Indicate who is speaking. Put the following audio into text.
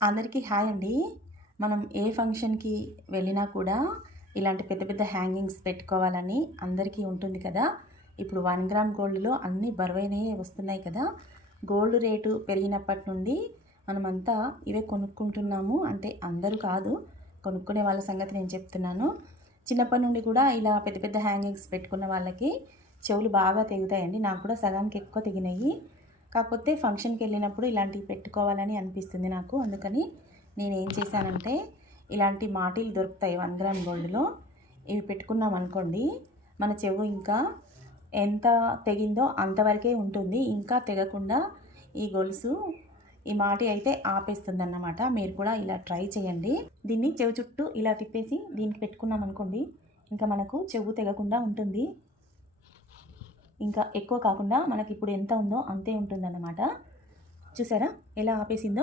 Speaker 1: అందరికీ హాయ్ అండి. మనం ఏ ఫంక్షన్కి వెళ్ళినా కూడా ఇలాంటి పెద్ద పెద్ద హ్యాంగింగ్స్ పెట్టుకోవాలని అందరికీ ఉంటుంది కదా. ఇప్పుడు వన్ గ్రామ్ గోల్డ్లో అన్నీ బరువైనవి వస్తున్నాయి కదా. గోల్డ్ రేటు పెరిగినప్పటి నుండి మనమంతా ఇవే కొనుక్కుంటున్నాము. అంటే అందరూ కాదు కొనుక్కునే వాళ్ళ సంగతి నేను చెప్తున్నాను. చిన్నప్పటి నుండి కూడా ఇలా పెద్ద పెద్ద హ్యాంగింగ్స్ పెట్టుకున్న వాళ్ళకి చెవులు బాగా తెగుతాయండి. నాకు కూడా సగానికి ఎక్కువ తెగినాయి. కాకపోతే ఫంక్షన్కి వెళ్ళినప్పుడు ఇలాంటివి పెట్టుకోవాలని అనిపిస్తుంది నాకు. అందుకని నేను ఏం చేశానంటే ఇలాంటి మాటీలు దొరుకుతాయి వన్ గ్రామ్ గోల్డ్లో. ఇవి పెట్టుకున్నాం అనుకోండి మన చెవు ఇంకా ఎంత తెగిందో అంతవరకే ఉంటుంది. ఇంకా తెగకుండా ఈ గొలుసు ఈ మాటి అయితే ఆపేస్తుంది అన్నమాట మీరు కూడా ఇలా ట్రై చేయండి. దీన్ని చెవు చుట్టూ ఇలా తిప్పేసి దీనికి పెట్టుకున్నాం అనుకోండి ఇంకా మనకు చెవు తెగకుండా ఉంటుంది. ఇంకా ఎక్కువ కాకుండా మనకి ఇప్పుడు ఎంత ఉందో అంతే ఉంటుందన్నమాట. చూసారా? ఎలా ఆపేసిందో?